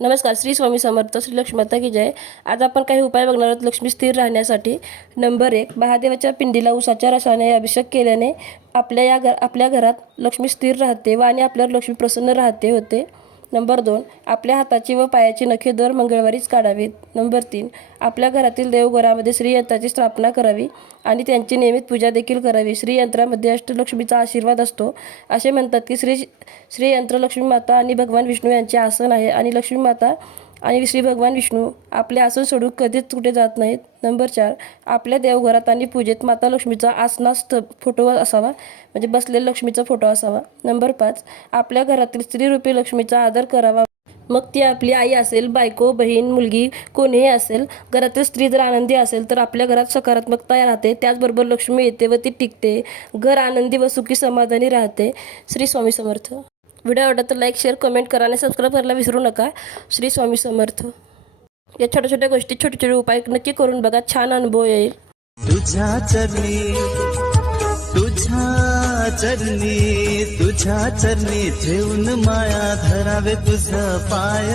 नमस्कार. श्री स्वामी समर्थ. श्री लक्ष्मी माता की जय. आज आपण काही उपाय बघणार आहोत लक्ष्मी स्थिर राहण्यासाठी. नंबर 1, महादेवाच्या पिंडीला उसाच्या रसाने अभिषेक केल्याने आपल्या घरात लक्ष्मी स्थिर राहते व आणि आपल्यावर लक्ष्मी प्रसन्न राहते होते. नंबर 2, आपल्या हाताची व पायाची नखे दर मंगळवारीच काढावीत. नंबर 3, आपल्या घरातील देवघरामध्ये श्रीयंत्राची स्थापना करावी आणि त्यांची नियमित पूजा देखील करावी. श्रीयंत्रामध्ये अष्टलक्ष्मीचा आशीर्वाद असतो. असे म्हणतात की श्रीयंत्र लक्ष्मी माता आणि भगवान विष्णू यांचे आसन आहे आणि लक्ष्मी माता आणि श्री भगवान विष्णू आपले आसन सोडून कधीच कुठे जात नाहीत. नंबर 4, आपल्या देवघरात आणि पूजेत माता लक्ष्मीचा आसनास्थ फोटो असावा, म्हणजे बसलेला लक्ष्मीचा फोटो असावा. नंबर 5, आपल्या घरातील स्त्रीरूपी लक्ष्मीचा आदर करावा. मग ती आपली आई असेल, बायको, बहीण, मुलगी, कोणीही असेल. घरातील स्त्री जर आनंदी असेल तर आपल्या घरात सकारात्मकता राहते, त्याचबरोबर लक्ष्मी येते व ती टिकते. घर आनंदी व सुखी समाधानी राहते. श्री स्वामी समर्थ. व्हिडिओ आवडला तर लाईक, शेअर, कमेंट करा आणि सबस्क्राईब करायला विसरू नका. श्री स्वामी समर्थ. या छोट्या छोट्या गोष्टी, छोटे छोटे उपाय नक्की करून बघा, छान अनुभव येईल. तुझ्या चरणी ठेवून माया धरावे तुझ पाय.